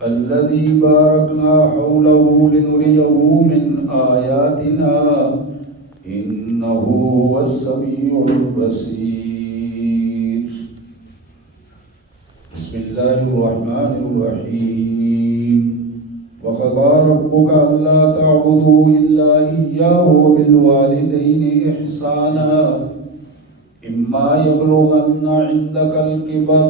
الذي باركنا حوله لنريه من آياتنا إنه هو السميع البصير. بسم الله الرحمن الرحيم. وقضى ربك ألا تعبدوا إلا إياه وبالوالدين إحسانا إما يبلغن عندك الكبر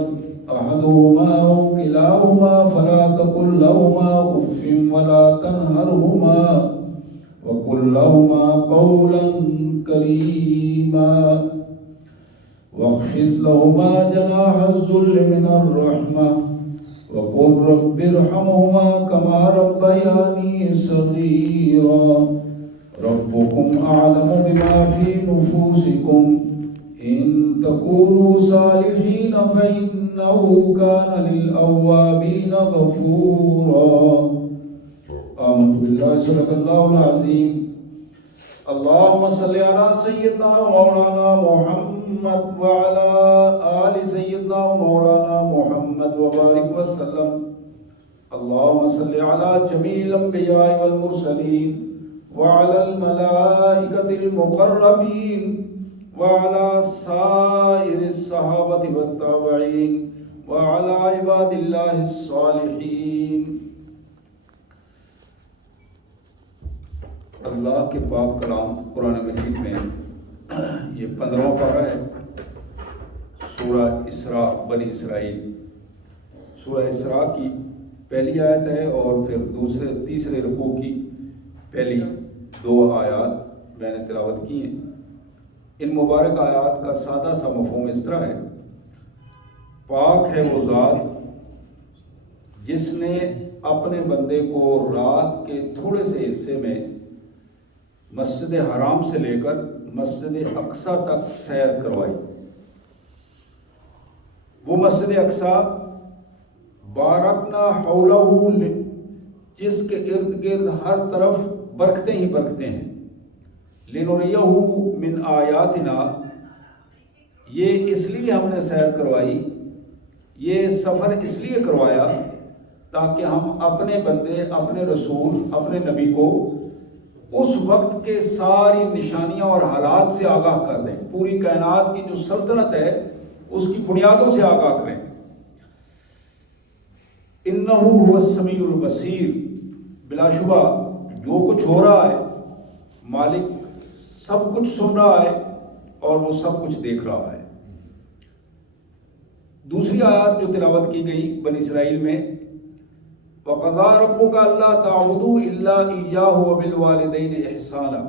أحدهما أو كلاهما فلا تقل لهما أف ولا تنهرهما وقل لهما قولا كريما واخفض لهما جناح الذل من الرحمة وقل رب ارحمهما كما ربياني صغيرا ربكم أعلم بما في نفوسكم إن تكونوا صالحين فإنه كان للأوابين غفورا. آمنت بالله صدق الله العظيم. اللهم صل على سيدنا ومولانا محمد وعلى آل سيدنا ومولانا محمد وبارك وسلم. اللهم صل على جميع الأنبياء والمرسلين وعلى الملائكة المقربين وعلى سائر الصحابة والتابعين وعلى عباد الله الصالحين. اللہ کے پاک کلام قرآن مجید میں یہ 15واں پارہ ہے، سورہ اسراء بنی اسرائیل. سورہ اسراء کی پہلی آیت ہے اور پھر تیسرے رکوع کی پہلی 2 آیات میں نے تلاوت کی ہیں. ان مبارک آیات کا سادہ سا مفہوم اس طرح ہے: پاک ہے وہ ذات جس نے اپنے بندے کو رات کے تھوڑے سے حصے میں مسجد حرام سے لے کر مسجد اقصیٰ تک سیر کروائی. وہ مسجد اقصیٰ بارکنا حولہ، جس کے ارد گرد ہر طرف برکتیں ہی برکتیں ہیں. لنریہ من آیاتنا، یہ اس لیے ہم نے سیر کروائی، یہ سفر اس لیے کروایا تاکہ ہم اپنے بندے، اپنے رسول، اپنے نبی کو اس وقت کے ساری نشانیاں اور حالات سے آگاہ کر دیں، پوری کائنات کی جو سلطنت ہے اس کی بنیادوں سے آگاہ کریں. انہ هو السمیع البصیر، بلا شبہ جو کچھ ہو رہا ہے مالک سب کچھ سن رہا ہے اور وہ سب کچھ دیکھ رہا ہے. دوسری آیات جو تلاوت کی گئی بنی اسرائیل میں، وَقَضَى رَبُّكَ أَلَّا تَعْبُدُوا إِلَّا إِيَّاهُ وَبِالْوَالِدَيْنِ إِحْسَانًا.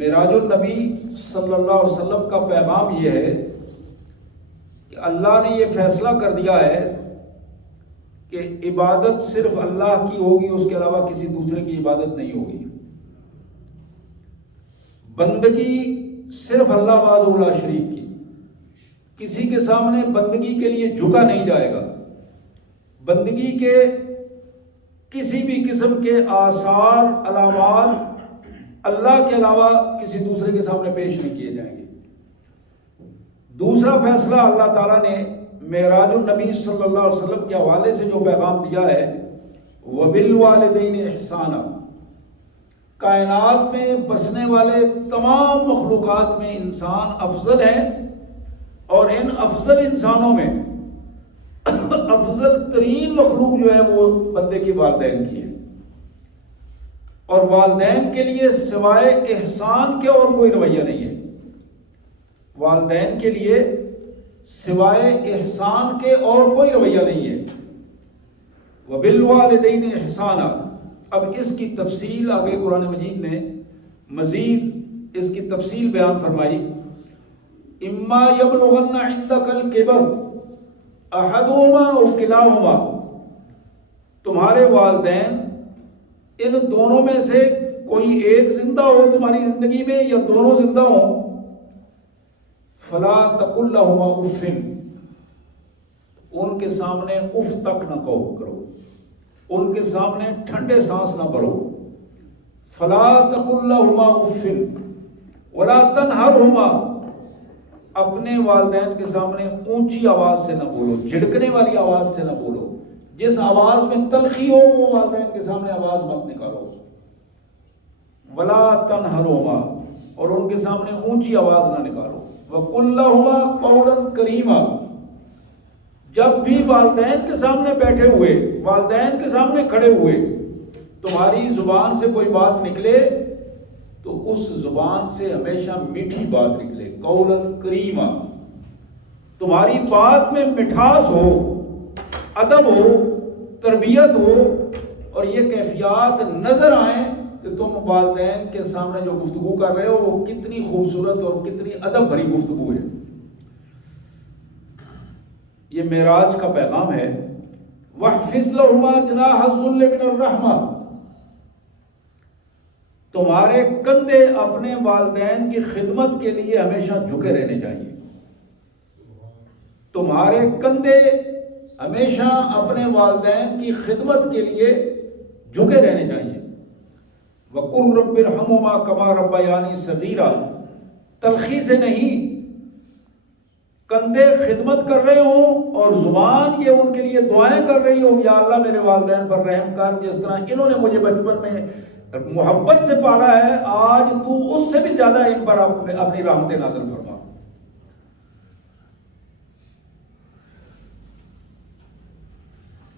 معراج النبی صلی اللہ علیہ وسلم کا پیغام یہ ہے کہ اللہ نے یہ فیصلہ کر دیا ہے کہ عبادت صرف اللہ کی ہوگی، اس کے علاوہ کسی دوسرے کی عبادت نہیں ہوگی. بندگی صرف اللہ وحدہ لا شریک کی، کسی کے سامنے بندگی کے لیے جھکا نہیں جائے گا. بندگی کے کسی بھی قسم کے آثار علامات اللہ کے علاوہ کسی دوسرے کے سامنے پیش نہیں کیے جائیں گے. دوسرا فیصلہ اللہ تعالیٰ نے معراج النبی صلی اللہ علیہ وسلم کے حوالے سے جو پیغام دیا ہے، وَبِالْوَالِدَيْنِ إِحْسَانًا، کائنات میں بسنے والے تمام مخلوقات میں انسان افضل ہیں، اور ان افضل انسانوں میں افضل ترین مخلوق جو ہے وہ بندے کے والدین کی ہے. اور والدین کے لیے سوائے احسان کے اور کوئی رویہ نہیں ہے. والدین کے لیے سوائے احسان کے اور کوئی رویہ نہیں ہے. وَبِالْوَالِدَيْنِ إِحْسَانًا. اب اس کی تفصیل آگے قرآن مجید نے مزید اس کی تفصیل بیان فرمائی. اما یبلغن عندک الکبر احدہما او کلاہما، تمہارے والدین ان دونوں میں سے کوئی ایک زندہ ہو تمہاری زندگی میں یا دونوں زندہ ہوں، فلا تقل لہما اف، ان کے سامنے اف تک نہ کہو کرو، ان کے سامنے ٹھنڈے سانس نہ بھرو. فلا تقل لہما اف ولا تنہرہما، اپنے والدین کے سامنے اونچی آواز سے نہ بولو، جھڑکنے والی آواز سے نہ بولو. جس آواز میں تلخی ہو وہ والدین کے سامنے آواز مت نکالو. ولا تنہرہما، اور ان کے سامنے اونچی آواز نہ نکالو. وقل لہما قولا کریما، جب بھی والدین کے سامنے بیٹھے ہوئے، والدین کے سامنے کھڑے ہوئے تمہاری زبان سے کوئی بات نکلے تو اس زبان سے ہمیشہ میٹھی بات نکلے. قولا کریما، تمہاری بات میں مٹھاس ہو، ادب ہو، تربیت ہو، اور یہ کیفیات نظر آئیں کہ تم والدین کے سامنے جو گفتگو کر رہے ہو وہ کتنی خوبصورت اور کتنی ادب بھری گفتگو ہے. یہ معراج کا پیغام ہے. وَاحْفِظْ لَهُمَا جَنَاحَ الذُّلِّ مِنَ الرَّحْمَةِ، تمہارے کندھے اپنے والدین کی خدمت کے لیے ہمیشہ جھکے رہنے چاہیے. تمہارے کندھے ہمیشہ اپنے والدین کی خدمت کے لیے جھکے رہنے چاہیے. وَقُلْ رَبِّ ارْحَمْهُمَا كَمَا رَبَّيَانِي صَغِيرًا، تلخی سے نہیں، کندھے خدمت کر رہے ہوں اور زبان یہ ان کے لیے دعائیں کر رہی ہو، یا اللہ میرے والدین پر رحم کر، جس طرح انہوں نے مجھے بچپن میں محبت سے پالا ہے، آج تو اس سے بھی زیادہ ان پر اپنی رحمت نازل فرما.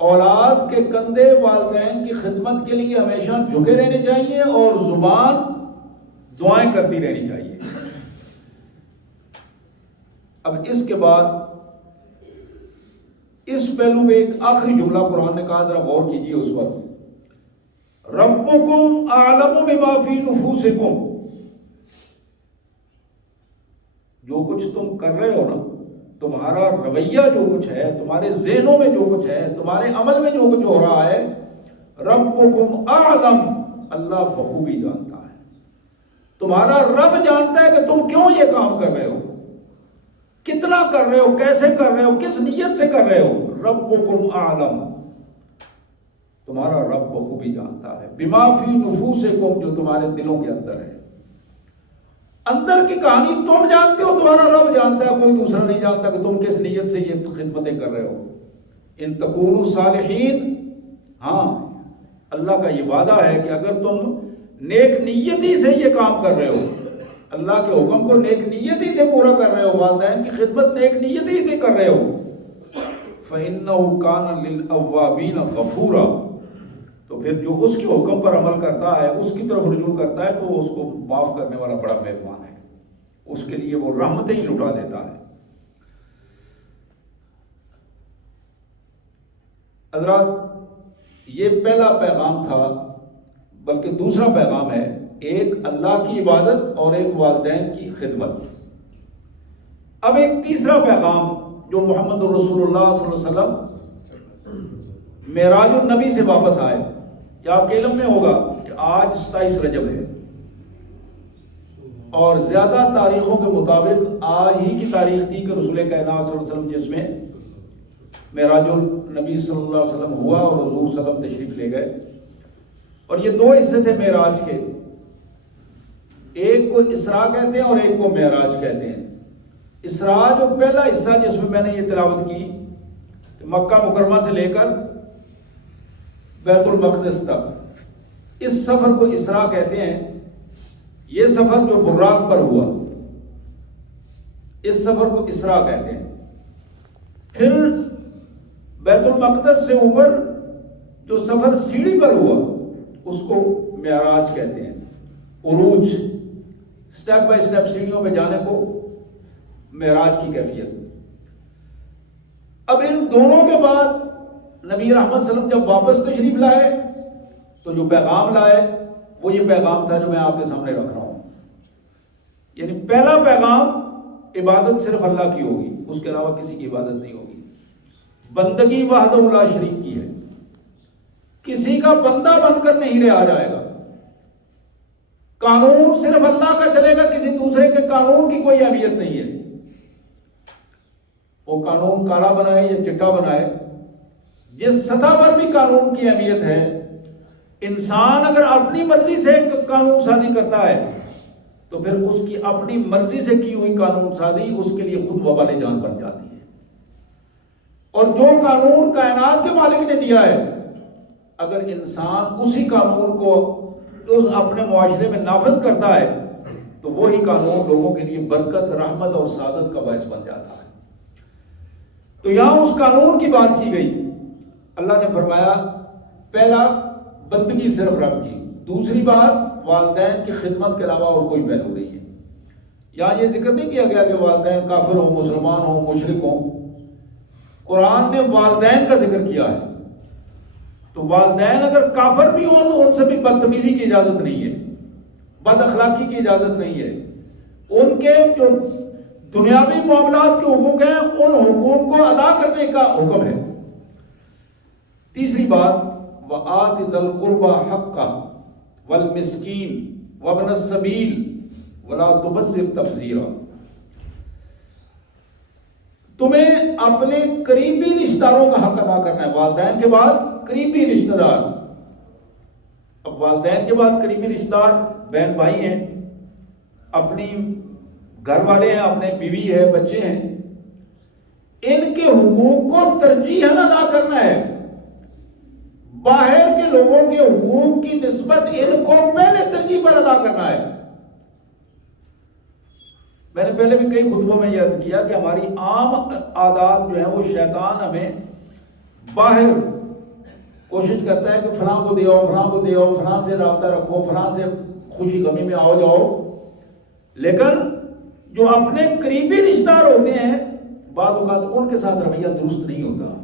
اولاد کے کندھے والدین کی خدمت کے لیے ہمیشہ جھکے رہنے چاہیے اور زبان دعائیں کرتی رہنی چاہیے. اب اس کے بعد اس پہلو میں ایک آخری جملہ قرآن نے کہا، ذرا غور کیجیے اس پر. ربکم اعلم بما فی نفوسکم، جو کچھ تم کر رہے ہو نا، تمہارا رویہ جو کچھ ہے، تمہارے ذہنوں میں جو کچھ ہے، تمہارے عمل میں جو کچھ ہو رہا ہے، ربکم اعلم، اللہ بخوبی جانتا ہے. تمہارا رب جانتا ہے کہ تم کیوں یہ کام کر رہے ہو، کتنا کر رہے ہو، کیسے کر رہے ہو، کس نیت سے کر رہے ہو. ربکم اعلم، تمہارا رب بخوبی جانتا ہے. بما فی نفوسکم، جو تمہارے دلوں کے اندر ہے. اندر کی کہانی تم جانتے ہو، تمہارا رب جانتا ہے، کوئی دوسرا نہیں جانتا کہ تم کس نیت سے یہ خدمتیں کر رہے ہو. ان تکونوا صالحین، ہاں اللہ کا یہ وعدہ ہے کہ اگر تم نیک نیتی سے یہ کام کر رہے ہو، اللہ کے حکم کو نیک نیتی سے پورا کر رہے ہو، والدین کی خدمت نیک نیتی سے کر رہے ہو، فَإِنَّهُ كَانَ لِلْأَوَّابِينَ غَفُورًا، تو پھر جو اس کے حکم پر عمل کرتا ہے، اس کی طرف رجوع کرتا ہے، تو وہ اس کو معاف کرنے والا بڑا مہربان ہے. اس کے لیے وہ رحمتیں ہی لٹا دیتا ہے. حضرات، یہ پہلا پیغام تھا، بلکہ دوسرا پیغام ہے، ایک اللہ کی عبادت اور ایک والدین کی خدمت. اب ایک تیسرا پیغام جو محمد رسول اللہ صلی اللہ علیہ وسلم معراج النبی سے واپس آئے. کیا آپ کے علم میں ہوگا کہ آج 27 رجب ہے، اور زیادہ تاریخوں کے مطابق آج ہی کی تاریخ تھی کہ رسول کائنات صلی اللہ علیہ وسلم جس میں معراج النبی صلی اللہ علیہ وسلم ہوا اور حضور صلی اللہ علیہ وسلم تشریف لے گئے. اور یہ دو حصے تھے معراج کے، ایک کو اسراء کہتے ہیں اور ایک کو معراج کہتے ہیں. اسراء جو پہلا حصہ جس میں میں نے یہ تلاوت کی کہ مکہ مکرمہ سے لے کر بیت المقدس تک، اس سفر کو اسراء کہتے ہیں. یہ سفر جو براق پر ہوا، اس سفر کو اسراء کہتے ہیں. پھر بیت المقدس سے اوپر جو سفر سیڑھی پر ہوا، اس کو معراج کہتے ہیں. عروج، سٹیپ بائی سٹیپ سیڑھیوں پہ جانے کو معراج کی کیفیت. اب ان دونوں کے بعد نبی رحمت صلی اللہ علیہ وسلم جب واپس تشریف لائے تو جو پیغام لائے وہ یہ پیغام تھا جو میں آپ کے سامنے رکھ رہا ہوں. یعنی پہلا پیغام، عبادت صرف اللہ کی ہوگی، اس کے علاوہ کسی کی عبادت نہیں ہوگی. بندگی وحدہ لا شریک کی ہے، کسی کا بندہ بن کر نہیں رہا جائے گا. قانون صرف اللہ کا چلے گا، کسی دوسرے کے قانون کی کوئی اہمیت نہیں ہے. وہ قانون کالا بنائے یا چٹا بنائے، جس سطح پر بھی قانون کی اہمیت ہے، انسان اگر اپنی مرضی سے قانون سازی کرتا ہے تو پھر اس کی اپنی مرضی سے کی ہوئی قانون سازی اس کے لیے خود وبال جان بن جاتی ہے. اور جو قانون کائنات کے مالک نے دیا ہے، اگر انسان اسی قانون کو اپنے معاشرے میں نافذ کرتا ہے تو وہی قانون لوگوں کے لیے برکت، رحمت اور سعادت کا باعث بن جاتا ہے۔ تو یہاں اس قانون کی بات کی گئی۔ اللہ نے فرمایا پہلا بندگی صرف رب کی، دوسری بات والدین کی خدمت کے علاوہ اور کوئی پہلو نہیں ہے۔ یہاں یہ ذکر نہیں کیا گیا کہ والدین کافر ہوں، مسلمان ہوں، مشرک ہوں۔ قرآن نے والدین کا ذکر کیا ہے، تو والدین اگر کافر بھی ہوں تو ان سے بھی بدتمیزی کی اجازت نہیں ہے، بد اخلاقی کی اجازت نہیں ہے۔ ان کے جو دنیاوی معاملات کے حقوق ہیں ان حقوق کو ادا کرنے کا حکم ہے۔ تیسری بات وآت ذی القربى حقہ والمسکین وابن السبیل ولا تبذر تبذیرا۔ تمہیں اپنے قریبی رشتہ داروں کا حق ادا کرنا ہے۔ والدین کے بعد قریبی رشتہ دار، اب والدین کے بعد قریبی رشتہ دار بہن بھائی ہیں، اپنی گھر والے ہیں، اپنے بیوی ہے، بچے ہیں، ان کے حقوق کو ترجیحاً ادا کرنا ہے۔ باہر کے لوگوں کے حقوق کی نسبت ان کو پہلے ترجیح پر ادا کرنا ہے۔ میں نے پہلے بھی کئی خطبوں میں یہ عرض کیا کہ ہماری عام عادات جو ہیں وہ شیطان ہمیں باہر کوشش کرتا ہے کہ فلاں کو دے آؤ، فلاں کو دے آؤ، فلاں سے رابطہ رکھو، فلاں سے خوشی غمی میں آؤ جاؤ، لیکن جو اپنے قریبی رشتہ دار ہوتے ہیں بعض اوقات ان کے ساتھ رویہ درست نہیں ہوتا،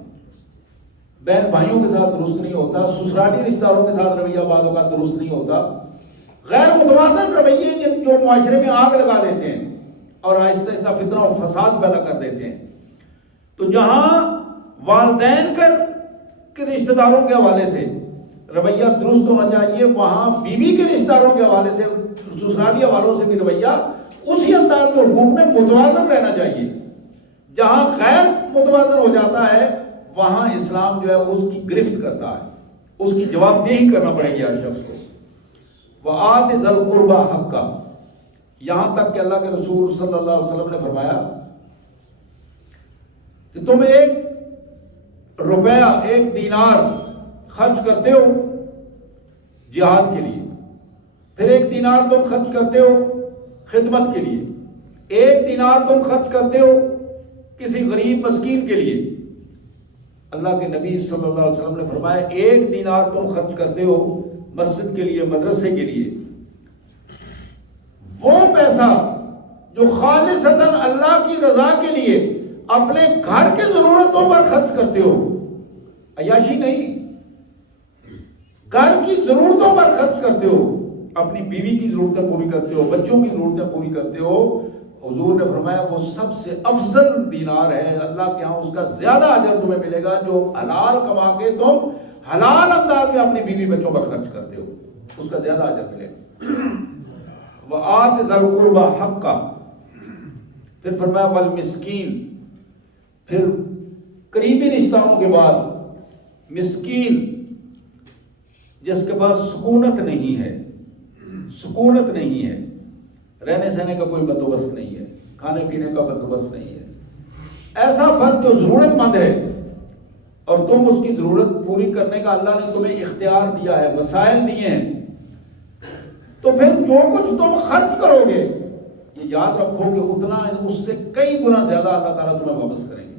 بہن بھائیوں کے ساتھ درست نہیں ہوتا، سسرالی رشتہ داروں کے ساتھ رویہ بعض اوقات درست نہیں ہوتا، غیر متوازن رویے جو معاشرے میں آگ لگا دیتے ہیں اور آہستہ آہستہ فتنہ اور فساد پیدا کر دیتے ہیں۔ تو جہاں والدین کے رشتہ داروں کے حوالے سے رویہ درست ہونا چاہیے، وہاں بیوی کے رشتہ داروں کے حوالے سے، سسرالی حوالوں سے بھی رویہ اسی انداز میں حقوق میں متوازن رہنا چاہیے۔ جہاں غیر متوازن ہو جاتا ہے وہاں اسلام جو ہے اس کی گرفت کرتا ہے، اس کی جواب دہی کرنا پڑے گی ہر شخص کو۔ وآت ذی القربى حقہ، یہاں تک کہ اللہ کے رسول صلی اللہ علیہ وسلم نے فرمایا کہ تم ایک روپیہ، ایک دینار خرچ کرتے ہو جہاد کے لیے، پھر ایک دینار تم خرچ کرتے ہو خدمت کے لیے، ایک دینار تم خرچ کرتے ہو کسی غریب مسکین کے لیے۔ اللہ کے نبی صلی اللہ علیہ وسلم نے فرمایا ایک دینار تم خرچ کرتے ہو مسجد کے لیے، مدرسے کے لیے، وہ پیسہ جو خالصتاً اللہ کی رضا کے لیے اپنے گھر کے ضرورتوں پر خرچ کرتے ہو، عیاشی نہیں، گھر کی ضرورتوں پر خرچ کرتے ہو، اپنی بیوی کی ضرورتیں پوری کرتے ہو، بچوں کی ضرورتیں پوری کرتے ہو، حضور نے فرمایا وہ سب سے افضل دینار ہے، اللہ کے ہاں اس کا زیادہ اجر تمہیں ملے گا جو حلال کما کے تم حلال انداز میں اپنی بیوی بچوں پر خرچ کرتے ہو، اس کا زیادہ اجر ملے گا۔ وآت ذی القربى حقہ، پھر فرمایا والمسکین، پھر قریبی رشتہوں کے بعد مسکین، جس کے پاس سکونت نہیں ہے، سکونت نہیں ہے، رہنے سہنے کا کوئی بندوبست نہیں ہے، کھانے پینے کا بندوبست نہیں ہے، ایسا فرد جو ضرورت مند ہے اور تم اس کی ضرورت پوری کرنے کا اللہ نے تمہیں اختیار دیا ہے، وسائل دیے ہیں، تو پھر جو کچھ تم خرچ کرو گے یہ یاد رکھو کہ اتنا اس سے کئی گنا زیادہ اللہ تعالیٰ تمہیں واپس کریں گے۔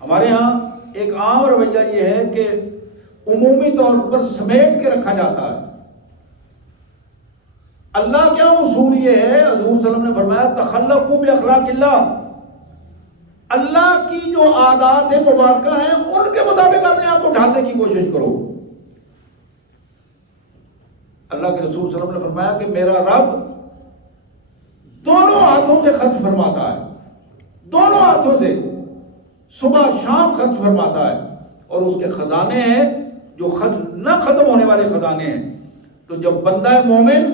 ہمارے ہاں ایک عام رویہ یہ ہے کہ عمومی طور پر سمیٹ کے رکھا جاتا ہے۔ اللہ کیا اصول یہ ہے، حضور صلی اللہ علیہ وسلم نے فرمایا تخلقوا باخلاق اللہ، اللہ کی جو عادات مبارکہ ہیں ان کے مطابق اپنے آپ کو ڈھالنے کی کوشش کرو۔ اللہ کے رسول صلی اللہ علیہ وسلم نے فرمایا کہ میرا رب دونوں ہاتھوں سے خرچ فرماتا ہے، دونوں ہاتھوں سے صبح شام خرچ فرماتا ہے، اور اس کے خزانے ہیں جو نہ ختم ہونے والے خزانے ہیں۔ تو جب بندہ مومن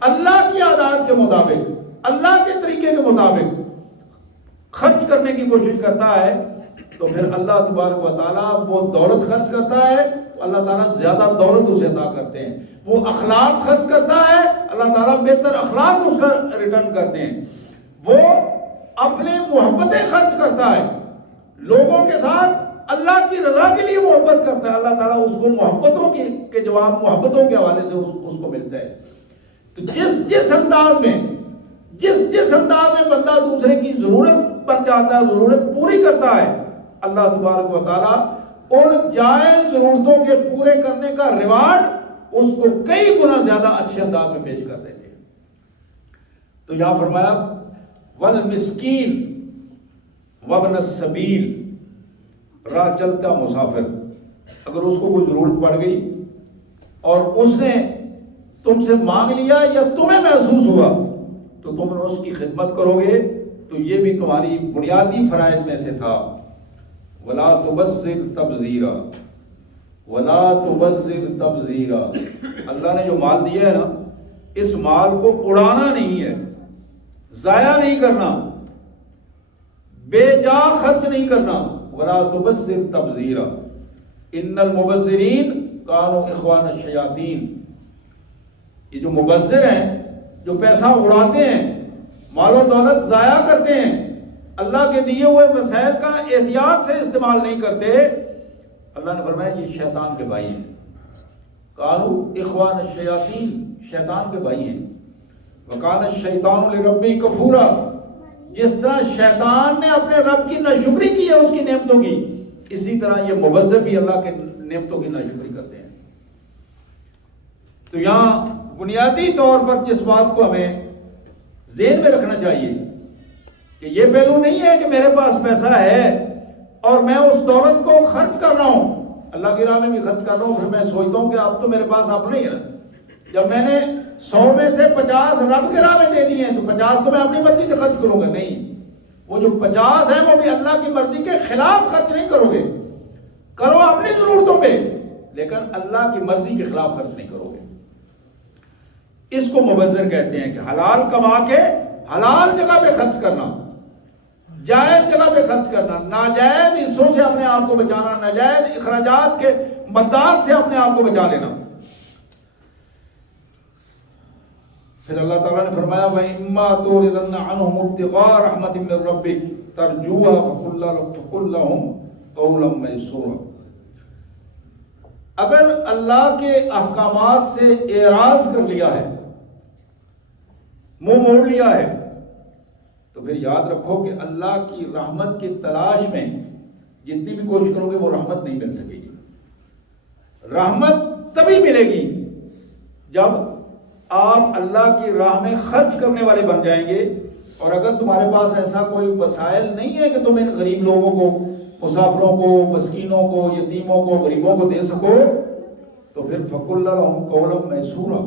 اللہ کی عادات کے مطابق، اللہ کے طریقے کے مطابق خرچ کرنے کی کوشش کرتا ہے تو پھر اللہ تبارک و تعالیٰ وہ دولت خرچ کرتا ہے تو اللہ تعالیٰ زیادہ دولت اسے عطا کرتے ہیں، وہ اخلاق خرچ کرتا ہے اللہ تعالیٰ بہتر اخلاق اس کا ریٹرن کرتے ہیں، وہ اپنے محبتیں خرچ کرتا ہے لوگوں کے ساتھ اللہ کی رضا کے لیے محبت کرتا ہے، اللہ تعالیٰ اس کو محبتوں کے جواب محبتوں کے حوالے سے اس کو ملتا ہے۔ تو جس انداز میں بندہ دوسرے کی ضرورت بن جاتا ہے، ضرورت پوری کرتا ہے، اللہ تبارک و تعالیٰ ان جائز ضرورتوں کے پورے کرنے کا ریوارڈ اس کو کئی گنا زیادہ اچھے انداز میں پیش کر دیتے ہیں۔ تو یہاں فرمایا والمسکین وابن السبیل، راہ چلتا مسافر، اگر اس کو کوئی ضرورت پڑ گئی اور اس نے تم سے مانگ لیا یا تمہیں محسوس ہوا تو تم نے اس کی خدمت کرو گے، تو یہ بھی تمہاری بنیادی فرائض میں سے تھا۔ ولا تبذر تبذیرا، ولا تبذر تبذیرا، اللہ نے جو مال دیا ہے نا، اس مال کو اڑانا نہیں ہے، ضائع نہیں کرنا، بے جا خرچ نہیں کرنا۔ ولا تبذر تبذیرا ان المبذرین کانوا اخوان الشیاطین، یہ جو مبذر ہیں، جو پیسہ اڑاتے ہیں، مال و دولت ضائع کرتے ہیں، اللہ کے دیے ہوئے وسائل کا احتیاط سے استعمال نہیں کرتے، اللہ نے فرمایا یہ شیطان کے بھائی ہیں۔ کانوا اخوان الشیاطین، شیطان کے بھائی ہیں۔ وکان الشیطان لربہ کفورا، جس طرح شیطان نے اپنے رب کی ناشکری کی ہے اس کی نعمتوں کی، اسی طرح یہ مبذر بھی اللہ کے نعمتوں کی ناشکری کرتے ہیں۔ تو یہاں بنیادی طور پر جس بات کو ہمیں ذہن میں رکھنا چاہیے کہ یہ پہلو نہیں ہے کہ میرے پاس پیسہ ہے اور میں اس دولت کو خرچ کر رہا ہوں، اللہ کی راہ میں بھی خرچ کر رہا ہوں، پھر میں سوچتا ہوں کہ اب تو میرے پاس اپنا ہی ہے، جب میں نے 100 میں سے 50 رب کے راہ میں دے دیے ہیں تو 50 تو میں اپنی مرضی سے خرچ کروں گا نہیں، وہ جو 50 ہیں وہ بھی اللہ کی مرضی کے خلاف خرچ نہیں کرو گے، کرو اپنی ضرورتوں پہ، لیکن اللہ کی مرضی کے خلاف خرچ نہیں کرو گے۔ اس کو مبذر کہتے ہیں کہ حلال کما کے حلال جگہ پہ خرچ کرنا، جائز جگہ پہ خرچ کرنا، ناجائز حصوں سے اپنے آپ کو بچانا، ناجائز اخراجات کے مدات سے اپنے آپ کو بچا لینا۔ پھر اللہ تعالیٰ نے فرمایا وَإِمَّا تُعْرِضَنَّ عَنْهُمُ ابْتِغَاءَ رَحْمَةٍ مِّن رَّبِّكَ تَرْجُوهَا فَقُل لَّهُمْ قَوْلًا مَّيْسُورًا، اگر اللہ کے احکامات سے اعراض کر لیا ہے، منہ موڑ لیا ہے، تو پھر یاد رکھو کہ اللہ کی رحمت کی تلاش میں جتنی بھی کوشش کرو گے وہ رحمت نہیں مل سکے گی۔ رحمت تبھی ملے گی جب آپ اللہ کی راہ میں خرچ کرنے والے بن جائیں گے، اور اگر تمہارے پاس ایسا کوئی وسائل نہیں ہے کہ تم ان غریب لوگوں کو، مسافروں کو، مسکینوں کو، یتیموں کو، غریبوں کو دے سکو، تو پھر فَقُلْ لَهُمْ قَوْلًا مَّيْسُورًا،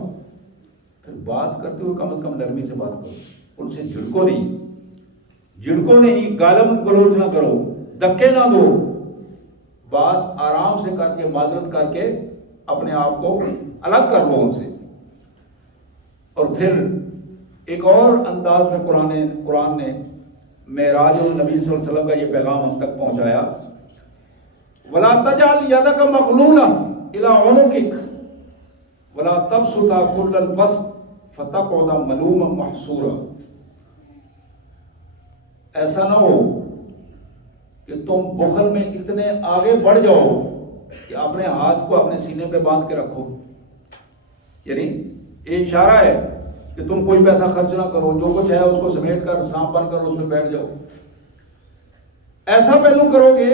پھر بات کرتے ہوئے کم از کم نرمی سے بات کرو، ان سے جھڑکو نہیں، گالم گلوچ نہ کرو، دھکے نہ دو، بات آرام سے کر کے، معذرت کر کے اپنے آپ کو الگ کر لو ان سے۔ اور پھر ایک اور انداز میں قرآن نے معراج النبی صلی اللہ علیہ وسلم کا یہ پیغام ہم تک پہنچایا، وَلَا تَجْعَلْ يَدَكَ مَغْلُولَةً إِلَىٰ عُنُقِكَ وَلَا تَبْسُطْهَا كُلَّ الْبَسْطِ فَتَقْعُدَ مَلُومًا مَحْسُورًا، ایسا نہ ہو کہ تم بخل میں اتنے آگے بڑھ جاؤ کہ اپنے ہاتھ کو اپنے سینے پہ باندھ کے رکھو، یعنی یہ اشارہ ہے کہ تم کوئی پیسہ خرچ نہ کرو، جو کچھ ہے اس کو سمیٹ کر سانپ بن کر اس میں بیٹھ جاؤ۔ ایسا پہلو کرو گے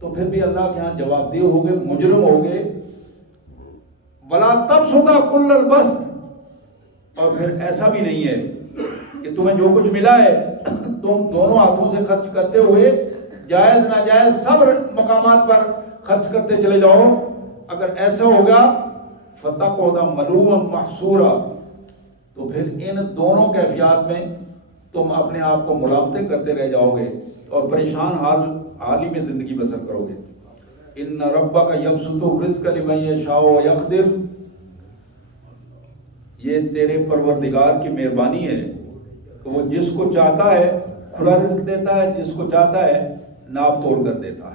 تو پھر بھی اللہ کے ہاں جواب دہ ہوگے، مجرم ہوگے۔ وَلَا تَبْسُطْهَا كُلَّ الْبَسْطِ، اور پھر ایسا بھی نہیں ہے کہ تمہیں جو کچھ ملا ہے تم دونوں ہاتھوں سے خرچ کرتے ہوئے جائز ناجائز سب مقامات پر خرچ کرتے چلے جاؤ۔ اگر ایسا ہوگا فَتَقْعُدَ مَلُومًا مَحْسُورًا، تو پھر ان دونوں کیفیات میں تم اپنے آپ کو ملامتیں کرتے رہ جاؤ گے اور پریشان حالی میں زندگی بسر کرو گے۔ ان ربک یبسط الرزق لمن یشاء ویقدر، یہ تیرے پروردگار کی مہربانی ہے کہ وہ جس کو چاہتا ہے کھلا رزق دیتا ہے، جس کو چاہتا ہے ناپ توڑ کر دیتا ہے۔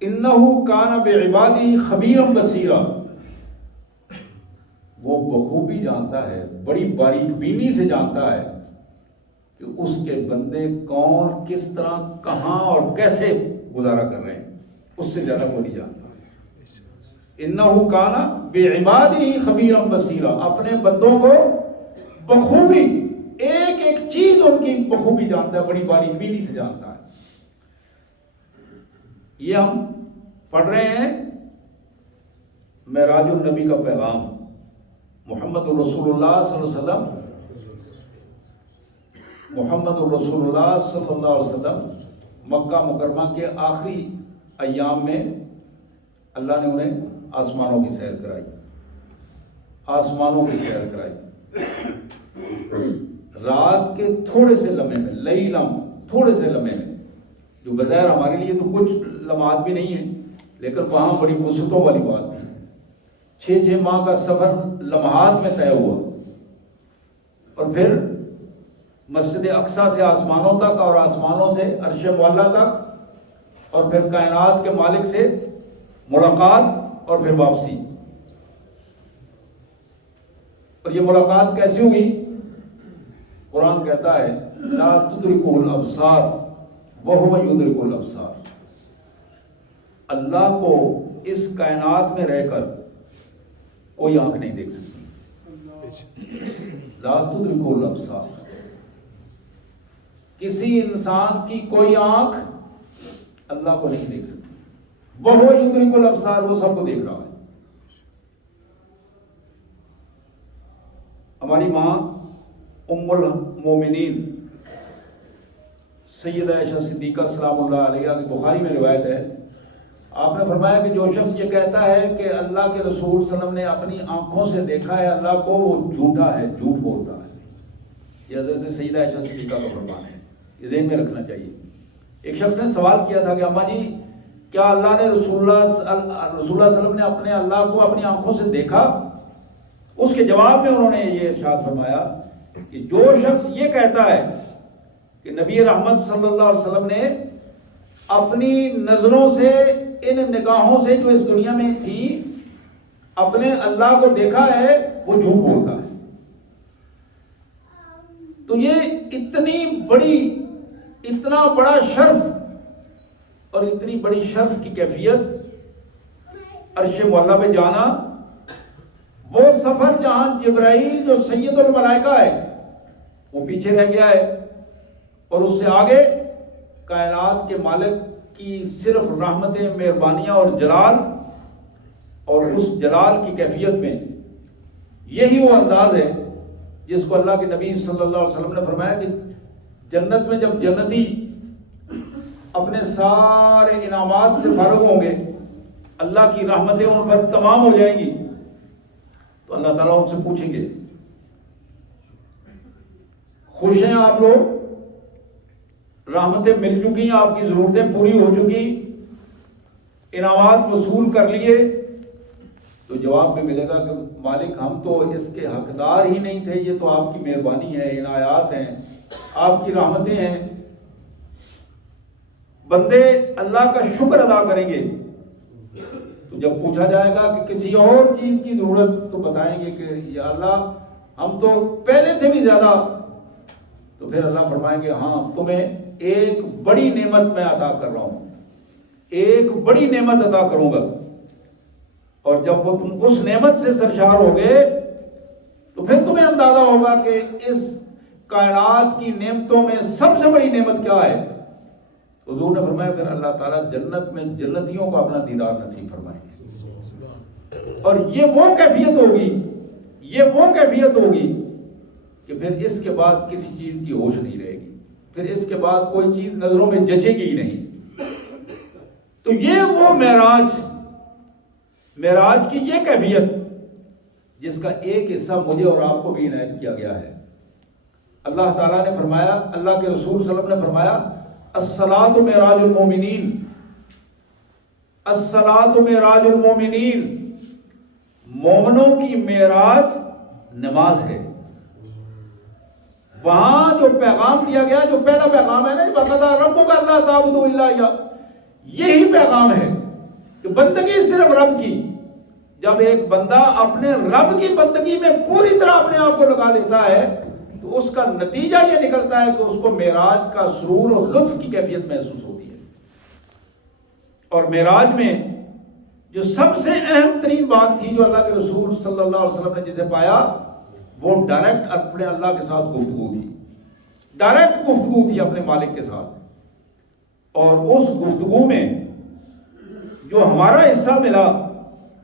انہ کان بعبادہ خبیرا بصیرا، وہ بخوبی جانتا ہے، بڑی باریک بینی سے جانتا ہے کہ اس کے بندے کون، کس طرح، کہاں اور کیسے گزارا کر رہے ہیں، اس سے زیادہ کوئی نہیں جانتا۔ انہ کان بعبادہ خبیرا بصیرا، اپنے بندوں کو بخوبی ایک ایک چیز ان کی بخوبی جانتا ہے، بڑی باریک بینی سے جانتا ہے۔ یہ ہم پڑھ رہے ہیں معراج النبی کا پیغام، محمد الرسول اللہ صلی اللہ علیہ وسلم، محمد الرسول اللہ صلی اللہ علیہ وسلم مکہ مکرمہ کے آخری ایام میں اللہ نے انہیں آسمانوں کی سیر کرائی، آسمانوں کی سیر کرائی، رات کے تھوڑے سے لمحے میں، لیلم، تھوڑے سے لمحے میں، جو بظاہر ہمارے لیے تو کچھ لمحات بھی نہیں ہیں، لیکن وہاں بڑی وسعتوں والی بات تھی۔ 6 ماہ کا سفر لمحات میں طے ہوا، اور پھر مسجد اقصیٰ سے آسمانوں تک، اور آسمانوں سے عرش معلیٰ تک، اور پھر کائنات کے مالک سے ملاقات، اور پھر واپسی۔ اور یہ ملاقات کیسی ہوئی؟ قرآن کہتا ہے لا تدرکہ الابصار وہو یدرک الابصار، اللہ کو اس کائنات میں رہ کر کوئی آنکھ نہیں دیکھ سکتی۔ لا تدرکہ الابصار، کسی انسان کی کوئی آنکھ اللہ کو نہیں دیکھ سکتی۔ وہو یدرک الابصار، وہ سب کو دیکھ رہا ہے۔ ہماری ماں ام المومنین سیدہ عائشہ صدیقہ سلام اللہ علیہا کی بخاری میں روایت ہے، آپ نے فرمایا کہ جو شخص یہ کہتا ہے کہ اللہ کے رسول صلی اللہ علیہ وسلم نے اپنی آنکھوں سے دیکھا ہے اللہ کو، وہ جھوٹا ہے، جھوٹ بولتا ہے۔ یہ حضرت سیدہ عائشہ صدیقہ کا فرمان ہے، یہ ذہن میں رکھنا چاہیے۔ ایک شخص نے سوال کیا تھا کہ اماں جی کیا اللہ نے رسول اللہ صلی اللہ علیہ وسلم نے اپنے اللہ کو اپنی آنکھوں سے دیکھا؟ اس کے جواب میں انہوں نے یہ ارشاد فرمایا کہ جو شخص یہ کہتا ہے کہ نبی رحمت صلی اللہ علیہ وسلم نے اپنی نظروں سے، ان نگاہوں سے جو اس دنیا میں تھی، اپنے اللہ کو دیکھا ہے، وہ جھوٹ بولتا ہے۔ تو یہ اتنی بڑی، اتنا بڑا شرف اور اتنی بڑی شرف کی کیفیت، عرش معلیٰ پہ جانا، وہ سفر جہاں جبرائیل جو سید الملائکہ ہے وہ پیچھے رہ گیا ہے، اور اس سے آگے کائنات کے مالک کی صرف رحمتیں، مہربانیاں اور جلال، اور اس جلال کی کیفیت میں یہی وہ انداز ہے جس کو اللہ کے نبی صلی اللہ علیہ وسلم نے فرمایا کہ جنت میں جب جنتی اپنے سارے انعامات سے فارغ ہوں گے، اللہ کی رحمتیں ان پر تمام ہو جائیں گی، تو اللہ تعالیٰ ان سے پوچھیں گے خوش ہیں آپ لوگ، رحمتیں مل چکی ہیں، آپ کی ضرورتیں پوری ہو چکی، انعامات وصول کر لیے؟ تو جواب میں ملے گا کہ مالک ہم تو اس کے حقدار ہی نہیں تھے، یہ تو آپ کی مہربانی ہے، عنایات ہیں، آپ کی رحمتیں ہیں۔ بندے اللہ کا شکر ادا کریں گے، تو جب پوچھا جائے گا کہ کسی اور چیز کی ضرورت، تو بتائیں گے کہ یا اللہ ہم تو پہلے سے بھی زیادہ، تو پھر اللہ فرمائیں گے ہاں تمہیں ایک بڑی نعمت میں عطا کر رہا ہوں، ایک بڑی نعمت عطا کروں گا، اور جب وہ تم اس نعمت سے سرشار ہوگے تو پھر تمہیں اندازہ ہوگا کہ اس کائنات کی نعمتوں میں سب سے بڑی نعمت کیا ہے۔ حضور نے فرمایا پھر اللہ تعالیٰ جنت میں جنتیوں کو اپنا دیدار نصیب فرمائیں گے، اور یہ وہ کیفیت ہوگی، یہ وہ کیفیت ہوگی کہ پھر اس کے بعد کسی چیز کی ہوش نہیں رہے گی، پھر اس کے بعد کوئی چیز نظروں میں جچے گی ہی نہیں۔ تو یہ وہ معراج کی یہ کیفیت جس کا ایک حصہ مجھے اور آپ کو بھی عنایت کیا گیا ہے۔ اللہ تعالیٰ نے فرمایا، اللہ کے رسول صلی اللہ علیہ وسلم نے فرمایا الصلاۃ معراج المومنین، الصلاۃ معراج المومنین، مومنوں کی معراج نماز ہے۔ وہاں جو پیغام دیا گیا، جو پہلا پیغام ہے نا، وَقَضَىٰ رَبُّكَ أَلَّا تَعْبُدُوا إِلَّا إِيَّاهُ، یہی پیغام ہے کہ بندگی صرف رب کی۔ جب ایک بندہ اپنے رب کی بندگی میں پوری طرح اپنے آپ کو لگا دیتا ہے تو اس کا نتیجہ یہ نکلتا ہے کہ اس کو معراج کا سرور اور لطف کی کیفیت محسوس ہوتی ہے. اور معراج میں جو سب سے اہم ترین بات تھی جو اللہ کے رسول صلی اللہ علیہ وسلم نے جسے پایا، وہ ڈائریکٹ اپنے اللہ کے ساتھ گفتگو تھی. ڈائریکٹ گفتگو تھی اپنے مالک کے ساتھ. اور اس گفتگو میں جو ہمارا حصہ ملا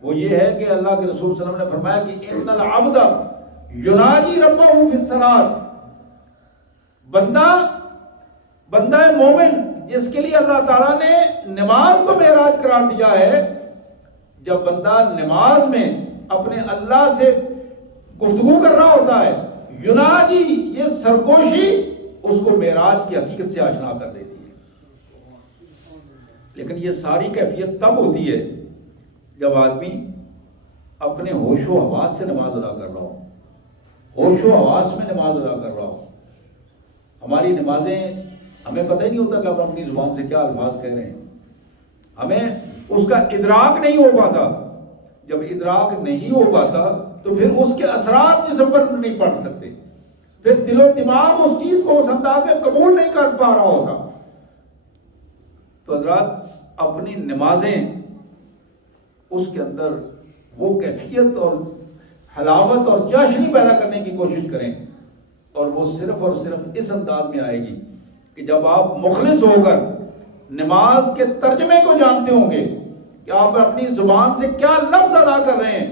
وہ یہ ہے کہ اللہ کے رسول صلی اللہ علیہ وسلم نے فرمایا کہ ان العبد یناجی ربہ فی الصلاۃ، بندہ مومن جس کے لیے اللہ تعالیٰ نے نماز کو معراج قرار دیا ہے، جب بندہ نماز میں اپنے اللہ سے گفتگو کر رہا ہوتا ہے، یناجی، یہ سرگوشی اس کو معراج کی حقیقت سے آشنا کر دیتی ہے. لیکن یہ ساری کیفیت تب ہوتی ہے جب آدمی اپنے ہوش و حواس سے نماز ادا کر رہا ہو، ہوش و حواس میں نماز ادا کر رہا ہو. ہماری نمازیں ہمیں پتہ ہی نہیں ہوتا کہ ہم اپنی زبان سے کیا الفاظ کہہ رہے ہیں، ہمیں اس کا ادراک نہیں ہو پاتا. جب ادراک نہیں ہو پاتا تو پھر اس کے اثرات جسم پر نہیں پڑ سکتے، پھر دل و دماغ اس چیز کو اس انداز میں قبول نہیں کر پا رہا ہوتا. تو حضرات اپنی نمازیں اس کے اندر وہ کیفیت اور حلاوت اور چاشنی پیدا کرنے کی کوشش کریں، اور وہ صرف اور صرف اس انداز میں آئے گی کہ جب آپ مخلص ہو کر نماز کے ترجمے کو جانتے ہوں گے کہ آپ اپنی زبان سے کیا لفظ ادا کر رہے ہیں،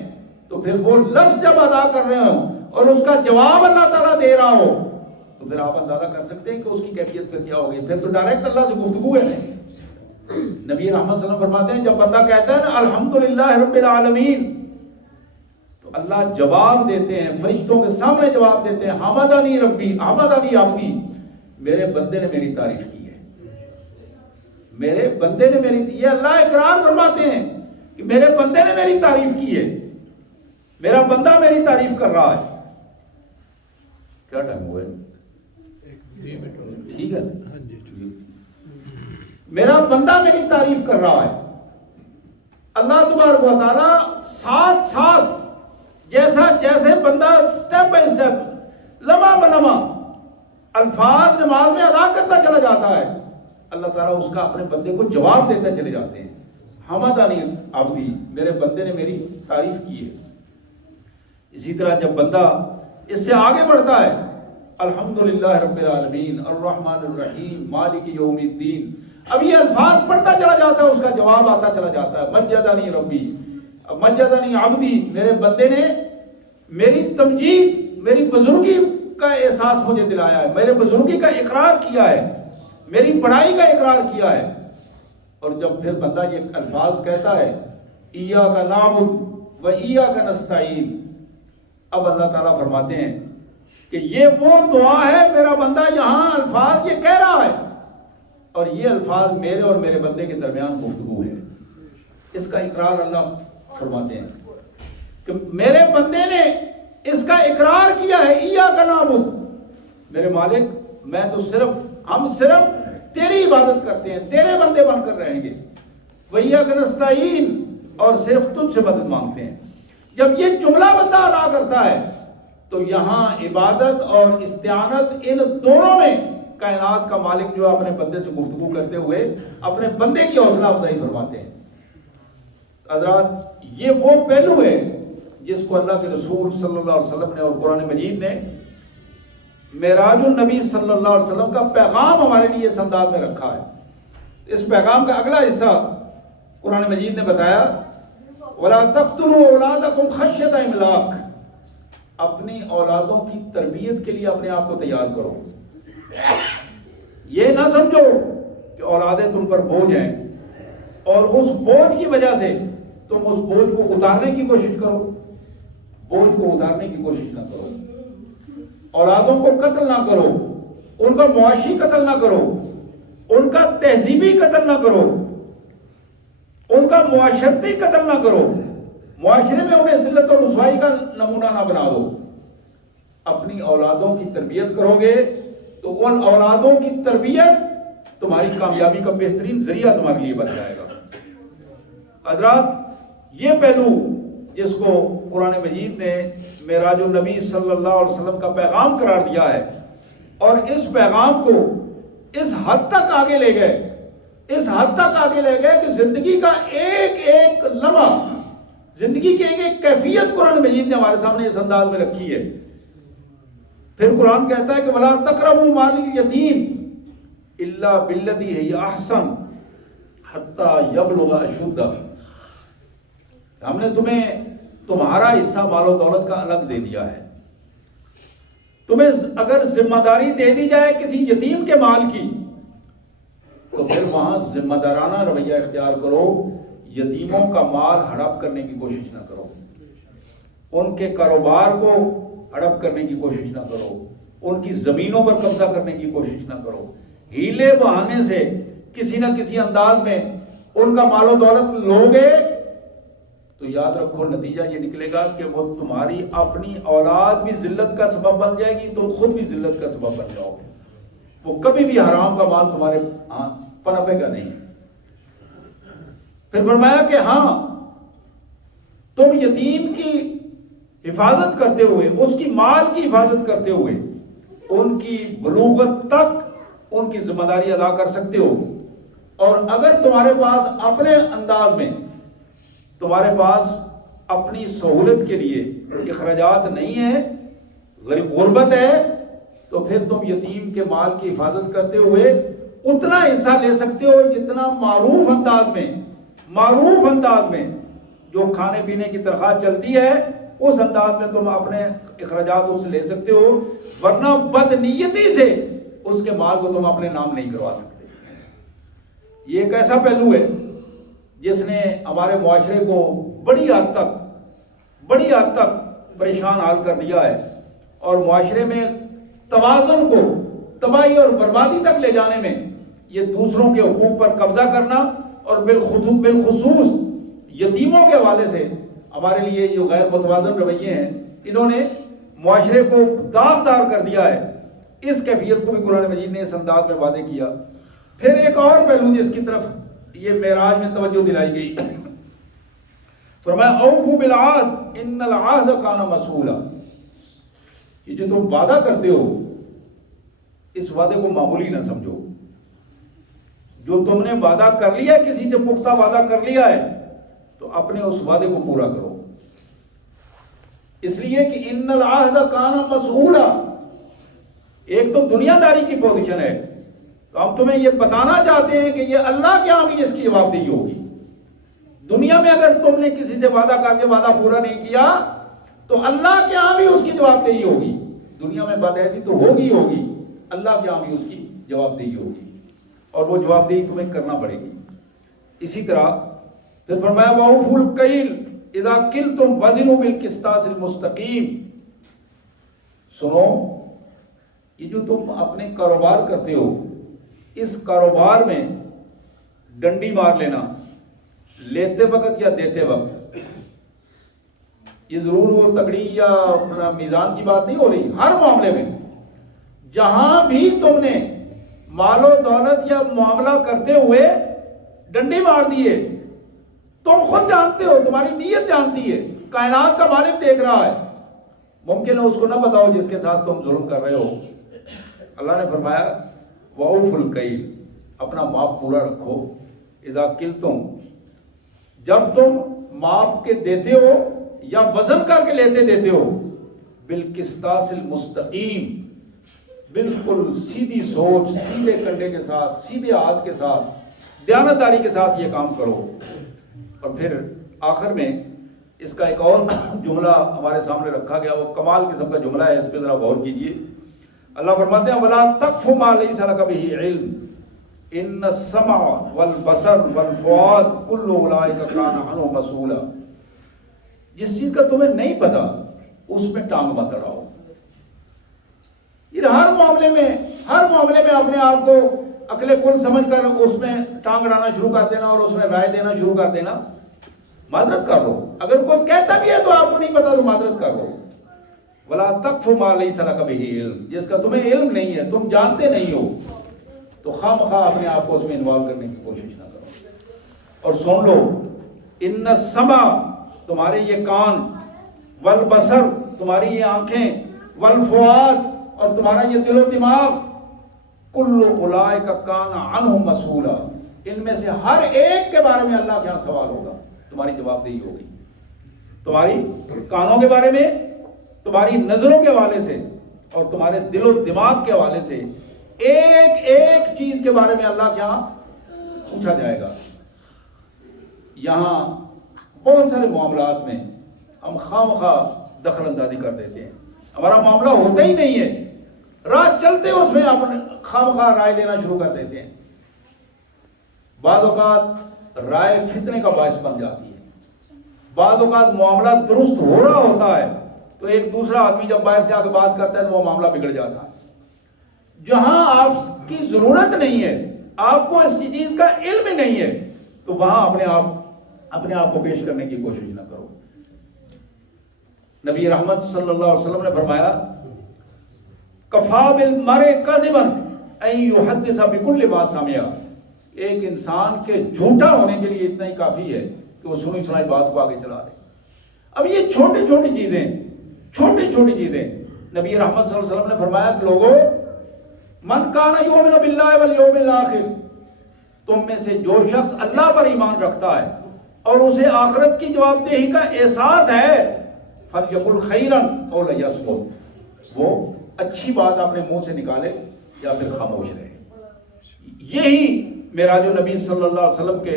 تو پھر وہ لفظ جب ادا کر رہے ہوں اور اس کا جواب اللہ تعالیٰ دے رہا ہو تو پھر آپ اندازہ کر سکتے ہیں کہ اس کی کیفیت پھر کیا ہوگی. پھر تو ڈائریکٹ اللہ سے گفتگو ہے. نبی رحمت صلی اللہ علیہ وسلم فرماتے ہیں جب بندہ کہتا ہے نا الحمدللہ رب العالمین، تو اللہ جواب دیتے ہیں، فرشتوں کے سامنے جواب دیتے ہیں، حمدنی ربی حمدنی عبدی، میرے بندے نے میری تعریف کی ہے، میرے بندے نے میری، یہ اللہ اقرار فرماتے ہیں کہ میرے بندے نے میری تعریف کی ہے، میرا بندہ میری تعریف کر رہا ہے. کیا ٹائم ہوا ہے؟ ٹھیک ہے، میرا بندہ میری تعریف کر رہا ہے. اللہ تبارک و تعالیٰ ساتھ ساتھ جیسے بندہ سٹیپ بائی سٹیپ لمحہ بلمحہ الفاظ نماز میں ادا کرتا چلا جاتا ہے، اللہ تعالیٰ اس کا اپنے بندے کو جواب دیتے چلے جاتے ہیں. حمدنی عبدی، میرے بندے نے میری تعریف کی ہے. اسی طرح جب بندہ اس سے آگے بڑھتا ہے، الحمدللہ رب العالمین الرحمن الرحیم مالک یوم الدین، اب یہ الفاظ پڑھتا چلا جاتا ہے، اس کا جواب آتا چلا جاتا ہے. مجدنی ربی مجدنی عبدی، میرے بندے نے میری تمجید، میری بزرگی کا احساس مجھے دلایا ہے، میرے بزرگی کا اقرار کیا ہے، میری بڑائی کا اقرار کیا ہے. اور جب پھر بندہ یہ الفاظ کہتا ہے ایاک نعبد و ایاک نستعین، اب اللہ تعالیٰ فرماتے ہیں کہ یہ وہ دعا ہے، میرا بندہ یہاں الفاظ یہ کہہ رہا ہے اور یہ الفاظ میرے اور میرے بندے کے درمیان گفتگو ہے. اس کا اقرار اللہ فرماتے ہیں کہ میرے بندے نے اس کا اقرار کیا ہے، ایاک نعبد، میرے مالک میں تو ہم صرف تیری عبادت کرتے ہیں، تیرے بندے بن کر رہیں گے. وَإِيَّاكَ نَسْتَعِينُ، اور صرف تجھ سے مدد مانگتے ہیں. جب یہ جملہ بندہ ادا کرتا ہے تو یہاں عبادت اور استعانت ان دونوں میں کائنات کا مالک جو اپنے بندے سے گفتگو کرتے ہوئے اپنے بندے کی حوصلہ افزائی فرماتے ہیں. حضرات یہ وہ پہلو ہے جس کو اللہ کے رسول صلی اللہ علیہ وسلم نے اور قرآن مجید نے معراج النبی صلی اللہ علیہ وسلم کا پیغام ہمارے لیے اس انداز میں رکھا ہے. اس پیغام کا اگلا حصہ قرآن مجید نے بتایا وَلَا تَقْتُلُوا أَوْلَادَكُمْ خَشْيَةَ إِمْلَاقٍ، اپنی اولادوں کی تربیت کے لیے اپنے آپ کو تیار کرو. یہ نہ سمجھو کہ اولادیں تم پر بوجھ ہیں اور اس بوجھ کی وجہ سے تم اس بوجھ کو اتارنے کی کوشش کرو. بوجھ کو اتارنے کی کوشش نہ کرو. اولادوں کو قتل نہ کرو، ان کا معاشی قتل نہ کرو، ان کا تہذیبی قتل نہ کرو، ان کا معاشرتی قتل نہ کرو، معاشرے میں انہیں ذلت اور رسوائی کا نمونہ نہ بنا دو. اپنی اولادوں کی تربیت کرو گے تو ان اولادوں کی تربیت تمہاری کامیابی کا بہترین ذریعہ تمہارے لیے بن جائے گا. حضرات یہ پہلو جس کو قرآن مجید نے معراج النبی صلی اللہ علیہ وسلم کا پیغام قرار دیا ہے، اور اس پیغام کو اس حد تک آگے لے گئے، اس حد تک آگے لے گئے کہ زندگی کا ایک ایک لمحہ، زندگی کی ایک ایک کیفیت قرآن مجید نے ہمارے سامنے اس انداز میں رکھی ہے۔ پھر قرآن کہتا ہے کہ وَلَا تَقْرَبُوا مَالَ الْيَتِيمِ إِلَّا بِالَّتِي هِيَ أَحْسَنُ حَتَّى يَبْلُغَ أَشُدَّهُ۔ ہم نے تمہیں تمہارا حصہ مال و دولت کا الگ دے دیا ہے۔ تمہیں اگر ذمہ داری دے دی جائے کسی یتیم کے مال کی تو پھر وہاں ذمہ دارانہ رویہ اختیار کرو، یتیموں کا مال ہڑپ کرنے کی کوشش نہ کرو، ان کے کاروبار کو ہڑپ کرنے کی کوشش نہ کرو، ان کی زمینوں پر قبضہ کرنے کی کوشش نہ کرو۔ ہیلے بہانے سے کسی نہ کسی انداز میں ان کا مال و دولت لوگے تو یاد رکھو نتیجہ یہ نکلے گا کہ وہ تمہاری اپنی اولاد بھی ذلت کا سبب بن جائے گی، تم خود بھی ذلت کا سبب بن جاؤ گے۔ وہ کبھی بھی حرام کا مال تمہارے پنپے گا نہیں۔ پھر فرمایا کہ ہاں تم یتیم کی حفاظت کرتے ہوئے، اس کی مال کی حفاظت کرتے ہوئے ان کی بلوغت تک ان کی ذمہ داری ادا کر سکتے ہو، اور اگر تمہارے پاس اپنے انداز میں تمہارے پاس اپنی سہولت کے لیے اخراجات نہیں ہیں، غربت ہے، تو پھر تم یتیم کے مال کی حفاظت کرتے ہوئے اتنا حصہ لے سکتے ہو جتنا معروف انداز میں جو کھانے پینے کی تنخواہ چلتی ہے اس انداز میں تم اپنے اخراجات اس سے لے سکتے ہو، ورنہ بدنیتی سے اس کے مال کو تم اپنے نام نہیں کروا سکتے۔ یہ ایک ایسا پہلو ہے جس نے ہمارے معاشرے کو بڑی حد تک پریشان حال کر دیا ہے، اور معاشرے میں توازن کو تباہی اور بربادی تک لے جانے میں یہ دوسروں کے حقوق پر قبضہ کرنا، اور بالخصوص یتیموں کے حوالے سے ہمارے لیے جو غیر متوازن رویے ہیں، انہوں نے معاشرے کو داغدار کر دیا ہے۔ اس کیفیت کو بھی قرآن مجید نے اس انداز میں واضح کیا۔ پھر ایک اور پہلو جس کی طرف یہ معراج میں توجہ دلائی گئی، فرمایا اوفوا بالعہد ان العہد کان مسئولا۔ یہ جو تم وعدہ کرتے ہو اس وعدے کو معمولی نہ سمجھو، جو تم نے وعدہ کر لیا ہے، کسی سے پختہ وعدہ کر لیا ہے تو اپنے اس وعدے کو پورا کرو، اس لیے کہ ان العہد کان مسئولا۔ ایک تو دنیا داری کی پوزیشن ہے، تو ہم تمہیں یہ بتانا چاہتے ہیں کہ یہ اللہ کے ہاں بھی اس کی جواب دہی ہوگی۔ دنیا میں اگر تم نے کسی سے وعدہ کر کے وعدہ پورا نہیں کیا تو اللہ کے ہاں بھی اس کی جواب دہی ہوگی۔ دنیا میں بدعہدی تو ہوگی، اللہ کے ہاں بھی اس کی جواب دہی ہوگی، اور وہ جواب دہی تمہیں کرنا پڑے گی۔ اسی طرح پھر فرمایا وَأَوْفُوا الْكَيْلَ اِذَا كِلْتُمْ وَزِنُوا بِالْقِسْطَاسِ الْمُسْتَقِيمِ۔ سنو، یہ جو تم اپنے کاروبار کرتے ہو، اس کاروبار میں ڈنڈی مار لینا لیتے وقت یا دیتے وقت، یہ ضرور وہ تکڑی یا اپنا میزان کی بات نہیں ہو رہی، ہر معاملے میں جہاں بھی تم نے مال و دولت یا معاملہ کرتے ہوئے ڈنڈی مار دیے، تم خود جانتے ہو، تمہاری نیت جانتی ہے، کائنات کا مالک دیکھ رہا ہے، ممکن ہے اس کو نہ بتاؤ جس کے ساتھ تم ظلم کر رہے ہو۔ اللہ نے فرمایا وَأَوْفُوا الْكَيْلَ، اپنا ماپ پورا رکھو، اذا کلتم، جب تم ماپ کے دیتے ہو یا وزن کر کے دیتے ہو، بالقسطاس المستقیم، بالکل سیدھی سوچ، سیدھے کنڈے کے ساتھ، سیدھے ہاتھ کے ساتھ، دیانتداری کے ساتھ یہ کام کرو۔ اور پھر آخر میں اس کا ایک اور جملہ ہمارے سامنے رکھا گیا، وہ کمال قسم کا جملہ ہے، اس پہ ذرا غور کیجیے۔ اللہ فرماتے ہیں وَلَا تَقْفُ مَا لَيْسَ لَكَ بِهِ عِلْمٌ إِنَّ السَّمْعَ وَالْبَصَرَ وَالْفُؤَادَ كُلُّ أُولَٰئِكَ كَانَ عَنْهُ مَسْئُولًا۔ جس چیز کا تمہیں نہیں پتا اس میں ٹانگ مت اڑاؤ۔ یہ ہر معاملے میں اپنے آپ کو عقل کل سمجھ کر اس میں ٹانگ اڑانا شروع کر دینا اور اس میں رائے دینا شروع کر دینا، معذرت کر لو۔ اگر کوئی کہتا بھی ہے تو آپ کو نہیں پتا تو معذرت کر لو۔ وَلَا تَقْفُ مَا لَيْسَ لَكَ بِهِ عِلْمٌ، جس کا تمہیں علم نہیں ہے، تم جانتے نہیں ہو، تو خواہ اپنے آپ کو اس میں انوالو کرنے کی کوشش نہ کرو۔ اور سن لو، ان السمع، تمہارے یہ کان، والبصر، تمہاری یہ آنکھیں، والفؤاد، اور تمہارا یہ دل و دماغ، کل اولئک کان عنہ مسئولا، ان میں سے ہر ایک کے بارے میں اللہ کے ہاں سوال ہوگا، تمہاری جواب دہی ہوگی. تمہاری کانوں کے بارے میں، تمہاری نظروں کے حوالے سے، اور تمہارے دل و دماغ کے حوالے سے، ایک ایک چیز کے بارے میں اللہ کے ہاں پوچھا جائے گا. یہاں بہت سارے معاملات میں ہم خواہ دخل اندازی کر دیتے ہیں، ہمارا معاملہ ہوتا ہی نہیں ہے، راہ چلتے اس میں اپنے خواہ رائے دینا شروع کر دیتے ہیں. بعض اوقات رائے فتنے کا باعث بن جاتی ہے، بعض اوقات معاملہ درست ہو رہا ہوتا ہے تو ایک دوسرا آدمی جب باہر سے آ کے بات کرتا ہے تو وہ معاملہ بگڑ جاتا ہے. جہاں آپ کی ضرورت نہیں ہے، آپ کو اس چیز کا علم ہی نہیں ہے، تو وہاں اپنے آپ کو پیش کرنے کی کوشش نہ کرو. نبی رحمت صلی اللہ علیہ وسلم نے فرمایا، کفا بالمرء کذبا ان یحدث بکل ما سمع، ایک انسان کے جھوٹا ہونے کے لیے اتنا ہی کافی ہے کہ وہ سنی سنائی بات کو آگے چلا دے. اب یہ چھوٹی چھوٹی چیزیں نبی رحمت صلی اللہ علیہ وسلم نے فرمایا کہ لوگوں، من کان یؤمن باللہ والیوم الآخر، تم میں سے جو شخص اللہ پر ایمان رکھتا ہے اور اسے آخرت کی جواب دہی کا احساس ہے، فلیقل خیرا او لیصمت، وہ اچھی بات اپنے منہ سے نکالے یا پھر خاموش رہے. یہی معراج النبی صلی اللہ علیہ وسلم کے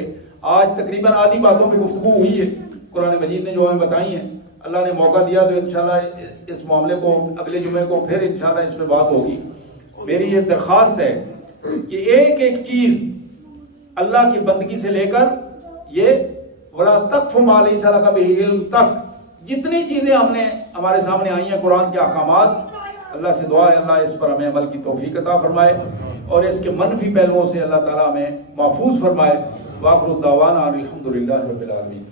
آج تقریباً آدھی باتوں پہ گفتگو ہوئی ہے، قرآن مجید نے جو ہمیں بتائی ہیں. اللہ نے موقع دیا تو انشاءاللہ اس معاملے کو اگلے جمعے کو پھر انشاءاللہ اس پہ بات ہوگی. میری یہ درخواست ہے کہ ایک ایک چیز اللہ کی بندگی سے لے کر یہ وَلَا تَقْفُ مَا لَيْسَ لَكَ بِهِ عِلْمٌ تک جتنی چیزیں ہمارے سامنے آئی ہیں قرآن کے احکامات، اللہ سے دعا ہے اللہ اس پر ہمیں عمل کی توفیق عطا فرمائے اور اس کے منفی پہلوؤں سے اللہ تعالیٰ ہمیں محفوظ فرمائے. وآخر دعوانا الحمدللہ رب العالمین.